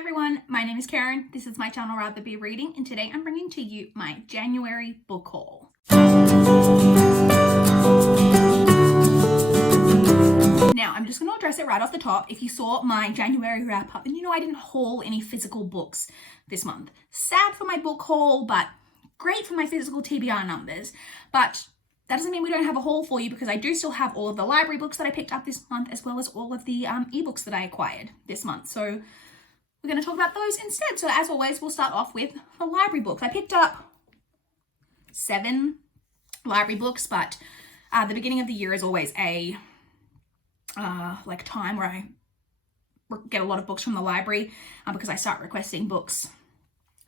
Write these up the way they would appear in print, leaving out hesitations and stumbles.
everyone, my name is Karen. This is my channel RatherBeReading, and today I'm bringing to you my January book haul. Now, I'm just going to address it right off the top. If you saw my January wrap up, then you know I didn't haul any physical books this month. Sad for my book haul, but great for my physical TBR numbers. But that doesn't mean we don't have a haul for you, because I do still have all of the library books that I picked up this month, as well as all of the ebooks that I acquired this month. So we're going to talk about those instead. So as always, we'll start off with the library books. I picked up 7 library books, but the beginning of the year is always a time where I get a lot of books from the library because I start requesting books,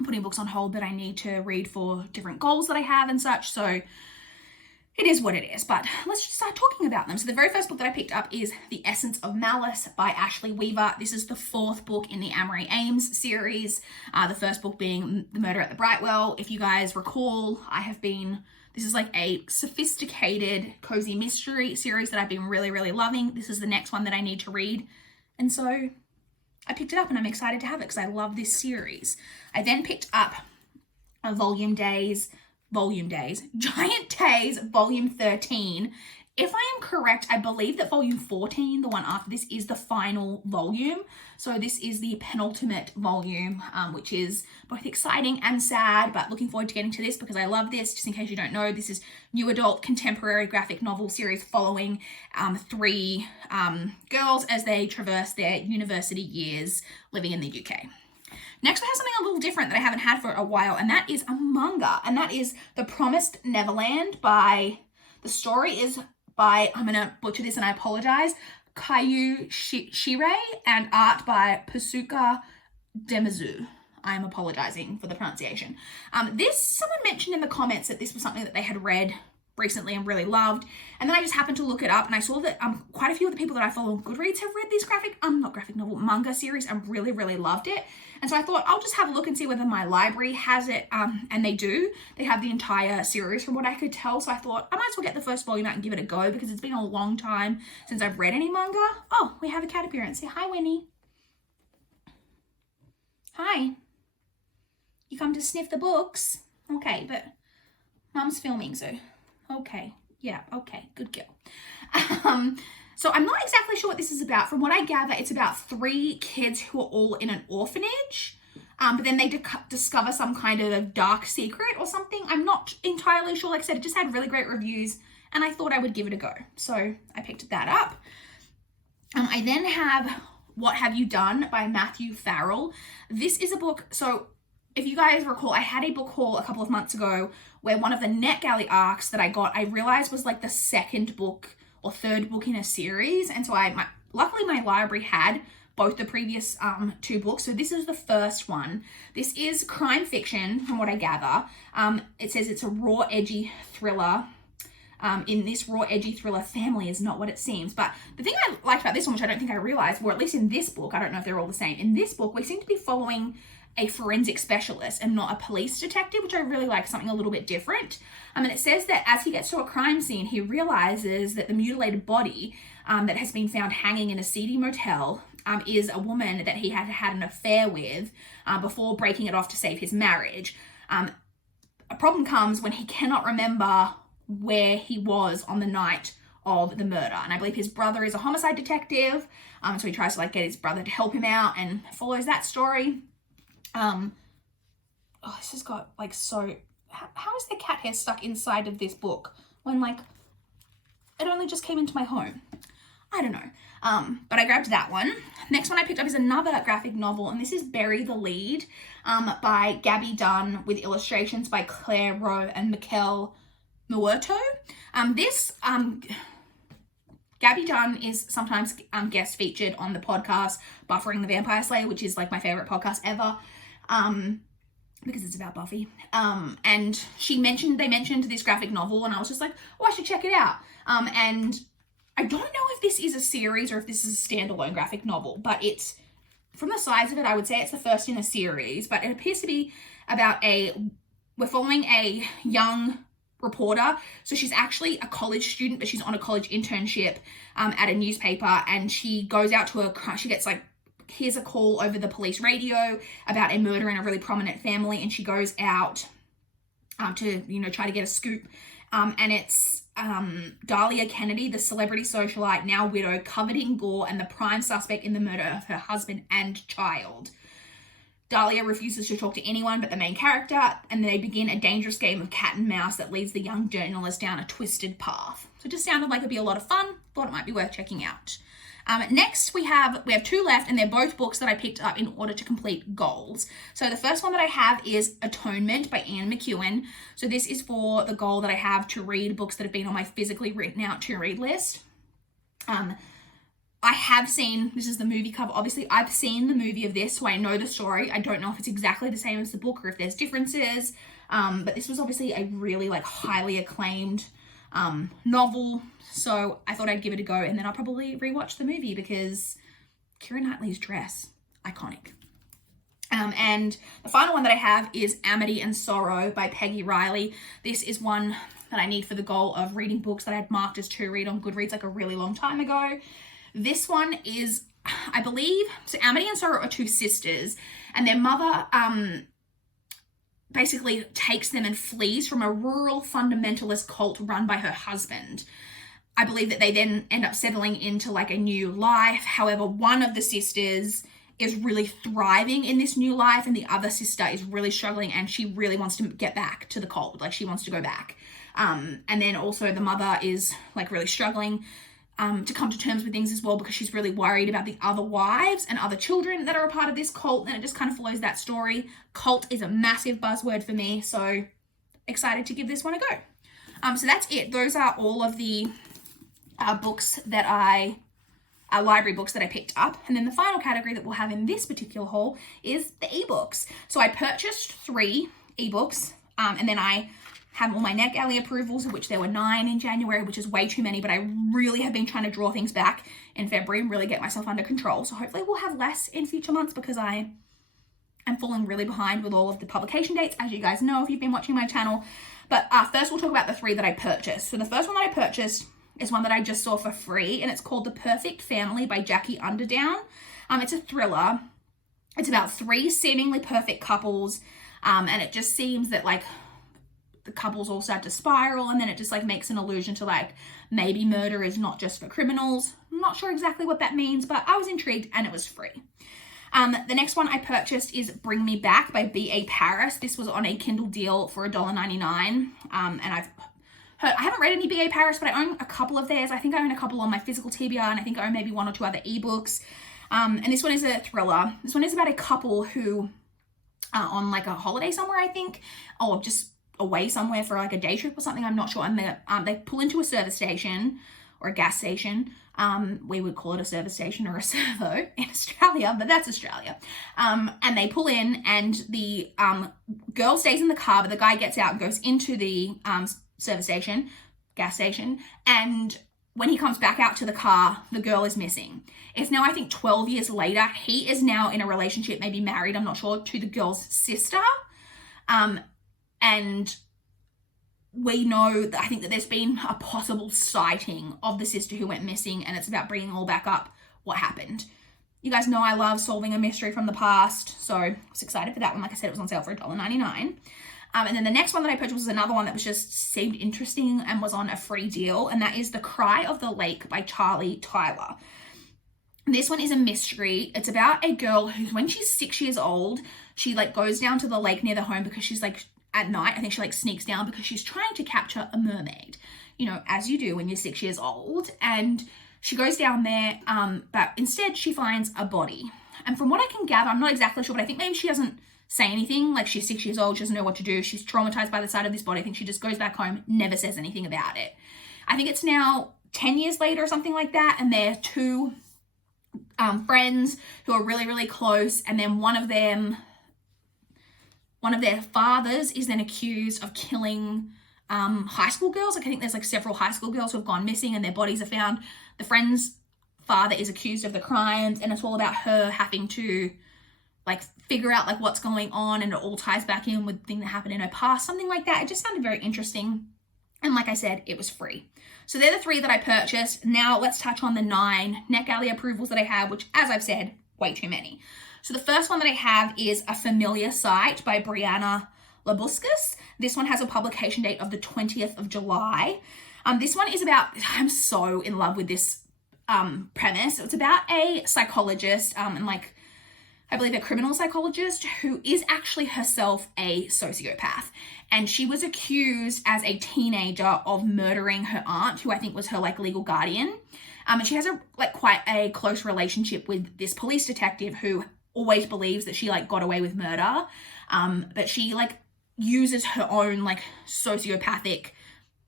putting books on hold that I need to read for different goals that I have and such. So it is what it is, but let's just start talking about them. So the very first book that I picked up is The Essence of Malice by Ashley Weaver. This is the 4th book in the Amory Ames series, the first book being The Murder at the Brightwell. If you guys recall, this is like a sophisticated, cozy mystery series that I've been really, really loving. This is the next one that I need to read. And so I picked it up and I'm excited to have it because I love this series. I then picked up Giant Days, Volume 13. If I am correct, I believe that Volume 14, the one after this, is the final volume. So this is the penultimate volume, which is both exciting and sad, but looking forward to getting to this because I love this. Just in case you don't know, this is new adult contemporary graphic novel series following 3 girls as they traverse their university years living in the UK. Next, I have something a little different that I haven't had for a while, and that is a manga, and that is The Promised Neverland the story is by, I'm going to butcher this and I apologize, Kayu Shirei, and art by Pasuka Demizu. I am apologizing for the pronunciation. Someone mentioned in the comments that this was something that they had read recently and really loved, and then I just happened to look it up and I saw that quite a few of the people that I follow on Goodreads have read this manga series and really, really loved it. And so I thought I'll just have a look and see whether my library has it, and they do. They have the entire series from what I could tell, so I thought I might as well get the first volume out and give it a go because it's been a long time since I've read any manga. Oh, we have a cat appearance. Say hi, Winnie. Hi. You come to sniff the books? Okay, but Mum's filming, so okay. Yeah, okay, good girl. So I'm not exactly sure what this is about. From what I gather, it's about 3 kids who are all in an orphanage, but then they discover some kind of dark secret or something. I'm not entirely sure. Like I said, it just had really great reviews, and I thought I would give it a go. So I picked that up. I then have What Have You Done by Matthew Farrell. This is a book, so if you guys recall, I had a book haul a couple of months ago where one of the NetGalley arcs that I got, I realized was like the 2nd book or 3rd book in a series. And so luckily my library had both the previous 2 books. So this is the first one. This is crime fiction from what I gather. It says it's a raw, edgy thriller. In this raw, edgy thriller, family is not what it seems. But the thing I liked about this one, which I don't think I realized, or at least in this book, I don't know if they're all the same. In this book, we seem to be following a forensic specialist and not a police detective, which I really like, something a little bit different. And it says that as he gets to a crime scene, he realizes that the mutilated body that has been found hanging in a seedy motel is a woman that he had had an affair with before breaking it off to save his marriage. A problem comes when he cannot remember where he was on the night of the murder. And I believe his brother is a homicide detective. So he tries to get his brother to help him out and follows that story. This has got how is the cat hair stuck inside of this book when it only just came into my home? I don't know. But I grabbed that one. Next one I picked up is another graphic novel, and this is Bury the Lead by Gabby Dunn with illustrations by Claire Rowe and Mikel Muerto. Gabby Dunn is sometimes guest featured on the podcast Buffering the Vampire Slayer, which is my favorite podcast ever. Because it's about Buffy. And they mentioned this graphic novel, and I was just like, oh, I should check it out. And I don't know if this is a series or if this is a standalone graphic novel, but it's, from the size of it, I would say it's the first in a series, but it appears to be about we're following a young reporter. So she's actually a college student, but she's on a college internship at a newspaper, and she goes out to she gets hears a call over the police radio about a murder in a really prominent family, and she goes out to, you know, try to get a scoop. And it's Dahlia Kennedy, the celebrity socialite, now widow, covered in gore, and the prime suspect in the murder of her husband and child. Dahlia refuses to talk to anyone but the main character, and they begin a dangerous game of cat and mouse that leads the young journalist down a twisted path. So it just sounded like it'd be a lot of fun. Thought it might be worth checking out. Next, we have 2 left, and they're both books that I picked up in order to complete goals. So the first one that I have is Atonement by Anne McEwen. So this is for the goal that I have to read books that have been on my physically written out to read list. I have seen, this is the movie cover, obviously I've seen the movie of this, so I know the story. I don't know if it's exactly the same as the book or if there's differences, but this was obviously a really like highly acclaimed novel, so I thought I'd give it a go, and then I'll probably rewatch the movie because Keira Knightley's dress, iconic. And the final one that I have is Amity and Sorrow by Peggy Riley. This is one that I need for the goal of reading books that I had marked as to read on Goodreads like a really long time ago. This one is, I believe, so Amity and Sorrow are 2 sisters, and their mother basically takes them and flees from a rural fundamentalist cult run by her husband. I believe that they then end up settling into like a new life. However, one of the sisters is really thriving in this new life, and the other sister is really struggling, and she really wants to get back to the cult. Like, she wants to go back. And then also the mother is like really struggling to come to terms with things as well, because she's really worried about the other wives and other children that are a part of this cult, and it just kind of follows that story. Cult is a massive buzzword for me, so excited to give this one a go. So that's it. Those are all of the books that library books that I picked up. And then the final category that we'll have in this particular haul is the ebooks. So I purchased 3 ebooks, and then I have all my NetGalley approvals, of which there were 9 in January, which is way too many, but I really have been trying to draw things back in February and really get myself under control. So hopefully we'll have less in future months, because I am falling really behind with all of the publication dates, as you guys know if you've been watching my channel. But first we'll talk about the 3 that I purchased. So the first one that I purchased is one that I just saw for free, and it's called The Perfect Family by Jackie Underdown. It's a thriller. It's about 3 seemingly perfect couples, and it just seems that like the couples all start to spiral, and then it just like makes an allusion to like maybe murder is not just for criminals. I'm not sure exactly what that means, but I was intrigued, and it was free. The next one I purchased is Bring Me Back by B.A. Paris. This was on a Kindle deal for $1.99, and I haven't read any B.A. Paris, but I own a couple of theirs. I think I own a couple on my physical TBR, and I think I own maybe 1 or 2 other ebooks. And this one is a thriller. This one is about a couple who are on like a holiday somewhere, I think, or just away somewhere for like a day trip or something. I'm not sure. And they pull into a service station or a gas station. We would call it a service station or a servo in Australia, but that's Australia. And they pull in, and the girl stays in the car, but the guy gets out and goes into the service station, gas station, and when he comes back out to the car, the girl is missing. It's now, I think, 12 years later. He is now in a relationship, maybe married, I'm not sure, to the girl's sister. And we know that I think that there's been a possible sighting of the sister who went missing, and it's about bringing all back up what happened. You guys know I love solving a mystery from the past, so I was excited for that one. Like I said, it was on sale for $1.99. And then the next one that I purchased was another one that was just seemed interesting and was on a free deal, and that is The Cry of the Lake by Charlie Tyler. This one is a mystery. It's about a girl who, when she's 6 years old, she like goes down to the lake near the home because she's like, at night, I think she like sneaks down because she's trying to capture a mermaid, you know, as you do when you're 6 years old. And she goes down there, but instead she finds a body. And from what I can gather, I'm not exactly sure, but I think maybe she doesn't say anything. Like, she's 6 years old, she doesn't know what to do. She's traumatized by the sight of this body. I think she just goes back home, never says anything about it. I think it's now 10 years later or something like that, and they're 2 friends who are really, really close, and then one of their fathers is then accused of killing high school girls. Like, I think there's like several high school girls who have gone missing and their bodies are found. The friend's father is accused of the crimes, and it's all about her having to like figure out like what's going on, and it all ties back in with the thing that happened in her past, something like that. It just sounded very interesting. And like I said, it was free. So they're the 3 that I purchased. Now let's touch on the 9 NetGalley approvals that I have, which, as I've said, way too many. So the first one that I have is A Familiar Sight by Brianna Labuscus. This one has a publication date of the 20th of July. This one is about, I'm so in love with this premise. It's about a psychologist and like, I believe a criminal psychologist who is actually herself a sociopath. And she was accused as a teenager of murdering her aunt, who I think was her like legal guardian. And she has a like quite a close relationship with this police detective who always believes that she like got away with murder. But she like uses her own like sociopathic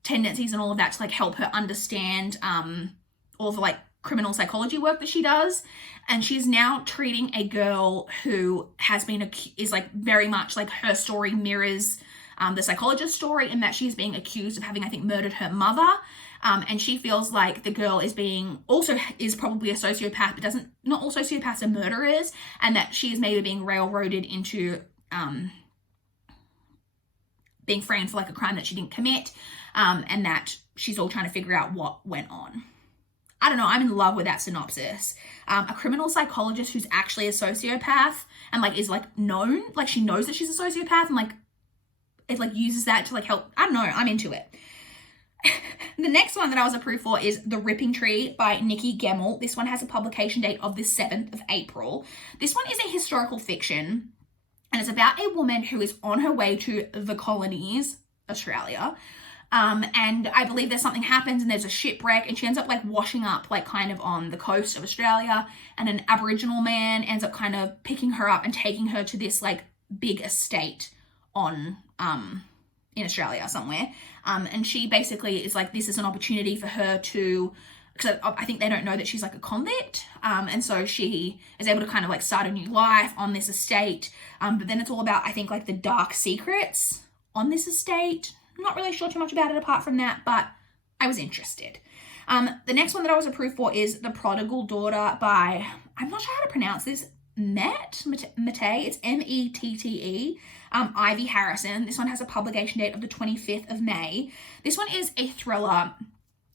tendencies and all of that to like help her understand all the like criminal psychology work that she does. And she's now treating a girl who has been is like very much like her story mirrors the psychologist's story, in that she's being accused of having, I think, murdered her mother. And she feels like the girl is probably a sociopath, but not all sociopaths are murderers, and that she is maybe being railroaded into being framed for like a crime that she didn't commit, and that she's all trying to figure out what went on. I don't know, I'm in love with that synopsis. A criminal psychologist who's actually a sociopath and like is like known, like she knows that she's a sociopath and like it like uses that to like help. I don't know, I'm into it. The next one that I was approved for is The Ripping Tree by Nikki Gemmell. This one has a publication date of the 7th of April. This one is a historical fiction, and it's about a woman who is on her way to the colonies, Australia. And I believe there's something happens and there's a shipwreck, and she ends up like washing up like kind of on the coast of Australia, and an Aboriginal man ends up kind of picking her up and taking her to this like big estate on in Australia somewhere. And she basically is like, this is an opportunity for her to, because I think they don't know that she's like a convict. And so she is able to kind of like start a new life on this estate. But then it's all about, I think, like the dark secrets on this estate. I'm not really sure too much about it apart from that, but I was interested. The next one that I was approved for is The Prodigal Daughter by, I'm not sure how to pronounce this, Mette. It's Mette. Ivy Harrison. This one has a publication date of the 25th of May. This one is a thriller.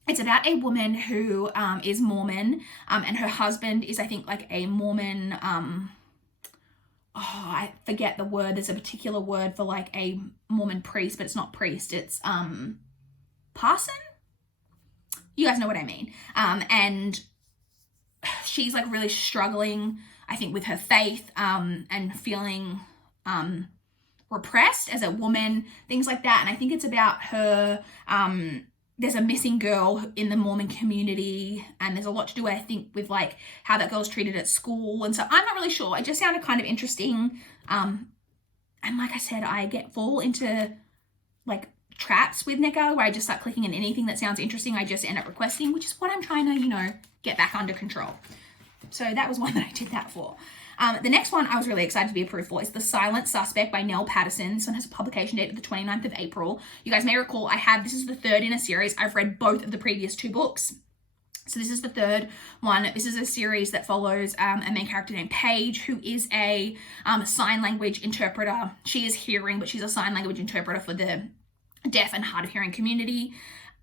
It's about a woman who is Mormon, and her husband is, I think, like a Mormon, I forget the word. There's a particular word for like a Mormon priest, but it's not priest. It's parson? You guys know what I mean. And she's like really struggling, I think, with her faith and feeling repressed as a woman, things like that. And I think it's about her, there's a missing girl in the Mormon community, and there's a lot to do, I think, with like how that girl's treated at school. And so I'm not really sure. It just sounded kind of interesting. And like I said, I fall into like traps with Neko where I just start clicking in anything that sounds interesting. I just end up requesting, which is what I'm trying to, get back under control. So that was one that I did that for. The next one I was really excited to be approved for is The Silent Suspect by Nell Patterson. This one has a publication date of the 29th of April. You guys may recall this is the third in a series. I've read both of the previous two books. So this is the third one. This is a series that follows a main character named Paige, who is a sign language interpreter. She is hearing, but she's a sign language interpreter for the deaf and hard of hearing community.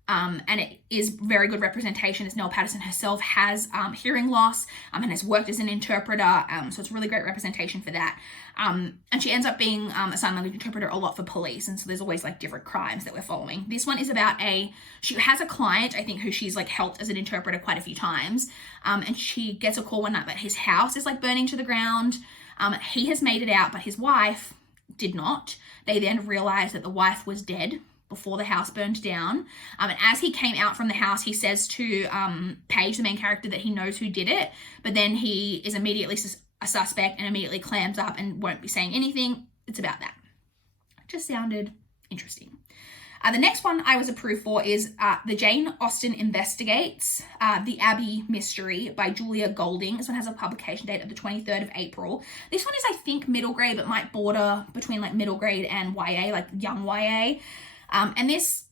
And it is very good representation, as Nell Patterson herself has hearing loss and has worked as an interpreter. So it's really great representation for that. And she ends up being a sign language interpreter a lot for police. And so there's always like different crimes that we're following. This one is about she has a client, I think, who she's like helped as an interpreter quite a few times. And she gets a call one night that his house is like burning to the ground. He has made it out, but his wife did not. They then realized that the wife was dead before the house burned down. And as he came out from the house, he says to Paige, the main character, that he knows who did it, but then he is immediately a suspect and immediately clams up and won't be saying anything. It's about that. It just sounded interesting. The next one I was approved for is The Jane Austen Investigates, The Abbey Mystery by Julia Golding. This one has a publication date of the 23rd of April. This one is, I think, middle grade, but might border between like middle grade and YA, like young YA. And this,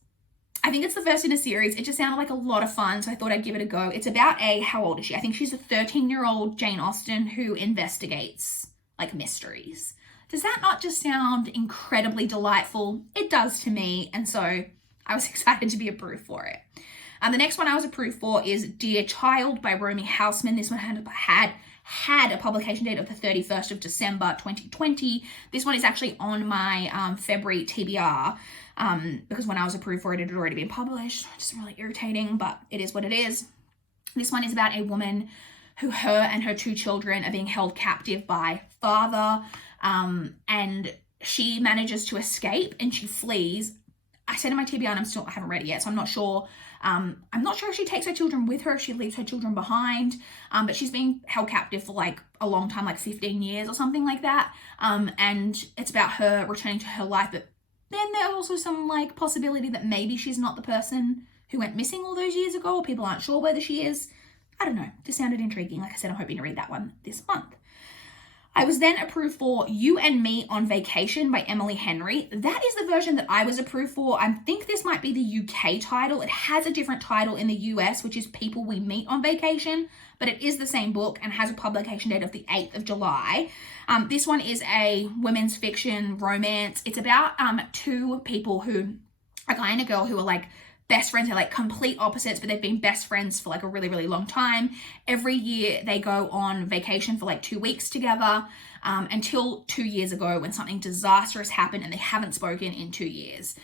I think it's the first in a series. It just sounded like a lot of fun, so I thought I'd give it a go. It's about how old is she? I think she's a 13-year-old Jane Austen who investigates like mysteries. Does that not just sound incredibly delightful? It does to me, and so I was excited to be approved for it. The next one I was approved for is Dear Child by Romy Hausman. This one had had a publication date of the 31st of December 2020. This one is actually on my February TBR because when I was approved for it, it had already been published. Just really irritating, but it is what it is. This one is about a woman who her and her 2 children are being held captive by father, and she manages to escape and she flees. I said in my TBR and I haven't read it yet, so I'm not sure. I'm not sure if she takes her children with her, if she leaves her children behind, but she's being held captive for like a long time, like 15 years or something like that. And it's about her returning to her life, but then there's also some like possibility that maybe she's not the person who went missing all those years ago, or people aren't sure whether she is. I don't know. This sounded intriguing. Like I said, I'm hoping to read that one this month. I was then approved for You and Me on Vacation by Emily Henry. That is the version that I was approved for. I think this might be the UK title. It has a different title in the US, which is People We Meet on Vacation, but it is the same book and has a publication date of the 8th of July. This one is a women's fiction romance. It's about 2 people who, a guy and a girl, who are like best friends. Are like complete opposites, but they've been best friends for like a really, really long time. Every year they go on vacation for like 2 weeks together, until 2 years ago when something disastrous happened and they haven't spoken in 2 years.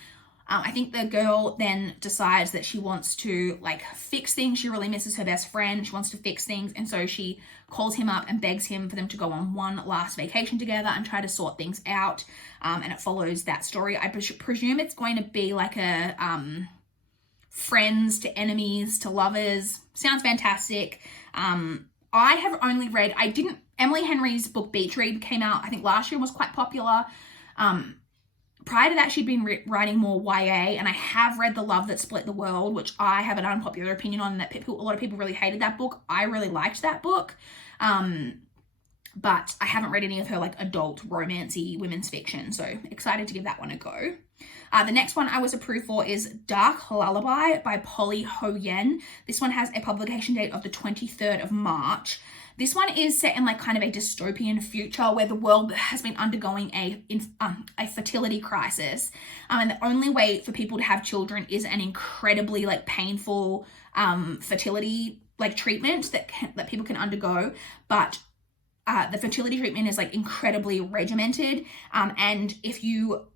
I think the girl then decides that she wants to like fix things. She really misses her best friend. She wants to fix things. And so she calls him up and begs him for them to go on one last vacation together and try to sort things out. And it follows that story. I presume it's going to be like a, friends to enemies to lovers. Sounds fantastic. I have only read, Emily Henry's book Beach Read came out, I think last year, and was quite popular. Prior to that, she'd been writing more YA, and I have read The Love That Split the World, which I have an unpopular opinion on, that a lot of people really hated that book. I really liked that book. But I haven't read any of her like adult romancy women's fiction, so excited to give that one a go. The next one I was approved for is Dark Lullaby by Polly Ho Yen. This one has a publication date of the 23rd of March. This one is set in like kind of a dystopian future where the world has been undergoing a fertility crisis. And the only way for people to have children is an incredibly like painful fertility like treatment that people can undergo. But the fertility treatment is like incredibly regimented. And if you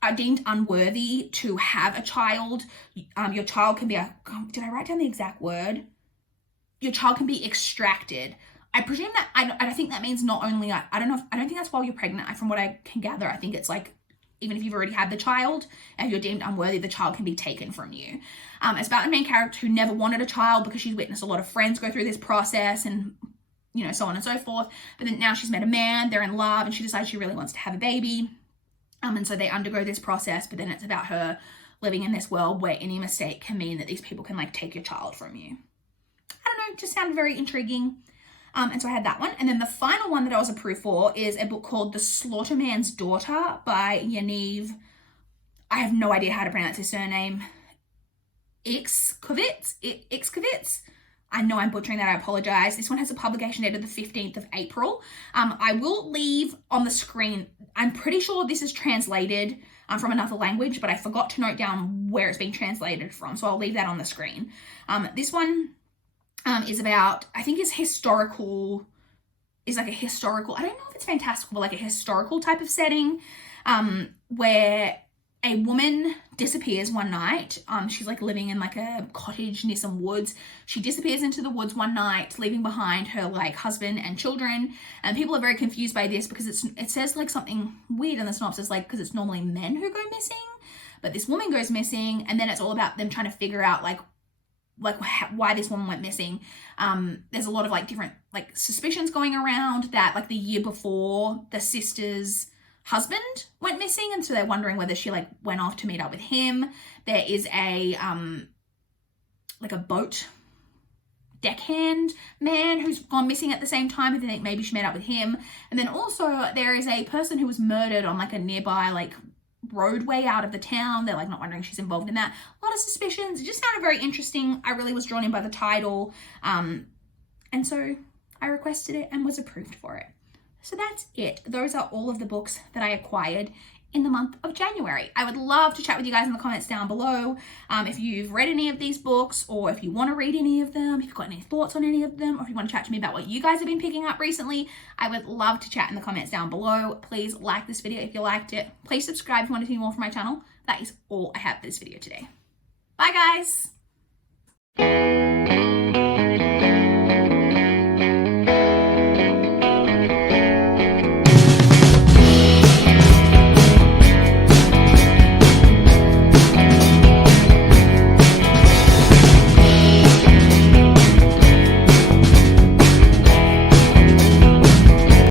are deemed unworthy to have a child, your child can be did I write down the exact word? Your child can be extracted. I presume that, I think that means not only, I don't think that's while you're pregnant. From what I can gather, I think it's like, even if you've already had the child, if you're deemed unworthy, the child can be taken from you. It's about the main character who never wanted a child because she's witnessed a lot of friends go through this process and, you know, so on and so forth. But then now she's met a man, they're in love, and she decides she really wants to have a baby. And so they undergo this process, but then it's about her living in this world where any mistake can mean that these people can like take your child from you. I don't know, just sounded very intriguing. And so I had that one. And then the final one that I was approved for is a book called The Slaughterman's Daughter by Yaniv. I have no idea how to pronounce his surname. Ixkovitz. I know I'm butchering that. I apologize. This one has a publication date of the 15th of April. I will leave on the screen. I'm pretty sure this is translated from another language, but I forgot to note down where it's being translated from. So I'll leave that on the screen. This one is about, I think it's historical, I don't know if it's fantastical, but like a historical type of setting where a woman disappears one night. She's like living in like a cottage near some woods. She disappears into the woods one night, leaving behind her like husband and children. And people are very confused by this because it says like something weird in the synopsis, like because it's normally men who go missing, but this woman goes missing, and then it's all about them trying to figure out like why this woman went missing. There's a lot of like different like suspicions going around that like the year before the sister's husband went missing, and so they're wondering whether she like went off to meet up with him. There is a like a boat deckhand man who's gone missing at the same time, and they think maybe she met up with him. And then also there is a person who was murdered on like a nearby like roadway out of the town. They're like not wondering she's involved in that. A lot of suspicions. It just sounded very interesting. I really was drawn in by the title, and so I requested it and was approved for it. So that's it. Those are all of the books that I acquired in the month of January. I would love to chat with you guys in the comments down below. If you've read any of these books, or if you want to read any of them, if you've got any thoughts on any of them, or if you want to chat to me about what you guys have been picking up recently, I would love to chat in the comments down below. Please like this video if you liked it. Please subscribe if you want to see more from my channel. That is all I have for this video today. Bye guys.